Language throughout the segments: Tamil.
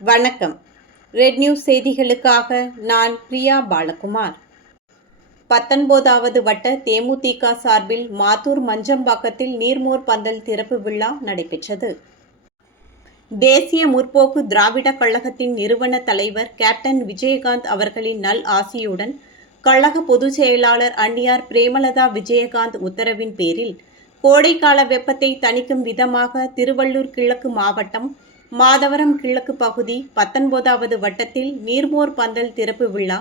வணக்கம். ரெட் நியூஸ் செய்திகளுக்காக நான் பிரியா பாலகுமார். பத்தொன்பதாவது வட்ட தேமுதிக சார்பில் மாத்தூர் மஞ்சம்பாக்கத்தில் நீர்மோர் பந்தல் திறப்பு விழா நடைபெற்றது. தேசிய முற்போக்கு திராவிட கழகத்தின் நிறுவன தலைவர் கேப்டன் விஜயகாந்த் அவர்களின் நல் ஆசியுடன் கழக பொதுச் செயலாளர் அன்னியார் பிரேமலதா விஜயகாந்த் உத்தரவின் பேரில் கோடைக்கால வெப்பத்தை தணிக்கும் விதமாக திருவள்ளூர் கிழக்கு மாவட்டம் மாதவரம் கிழக்கு பகுதி பத்தொன்பதாவது வட்டத்தில் நீர்மோர் பந்தல் திறப்பு விழா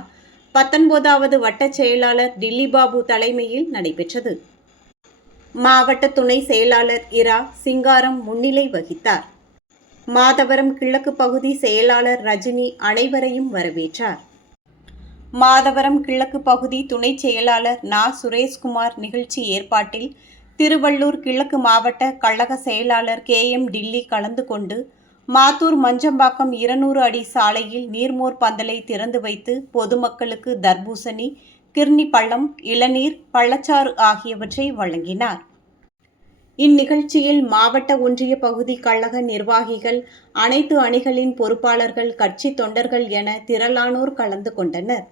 பத்தொன்பதாவது வட்டச் செயலாளர் டில்லி பாபு தலைமையில் நடைபெற்றது. மாவட்ட துணை செயலாளர் இரா சிங்காரம் முன்னிலை வகித்தார். மாதவரம் கிழக்கு பகுதி செயலாளர் ரஜினி அனைவரையும் வரவேற்றார். மாதவரம் கிழக்கு பகுதி துணை செயலாளர் நா. சுரேஷ்குமார் நிகழ்ச்சி ஏற்பாட்டில் திருவள்ளூர் கிழக்கு மாவட்ட கழக செயலாளர் கே. எம். டில்லி கலந்து கொண்டு மாத்தூர் மஞ்சம்பாக்கம் இருநூறு அடி சாலையில் நீர்மோர் பந்தலை திறந்து வைத்து பொதுமக்களுக்கு தர்பூசணி கிர்னி பள்ளம் இளநீர் பள்ளச்சாறு ஆகியவற்றை வழங்கினார். இந்நிகழ்ச்சியில் மாவட்ட ஒன்றிய பகுதி கழக நிர்வாகிகள் அனைத்து அணிகளின் பொறுப்பாளர்கள் கட்சி தொண்டர்கள் என திரளானோர் கலந்து கொண்டனர்.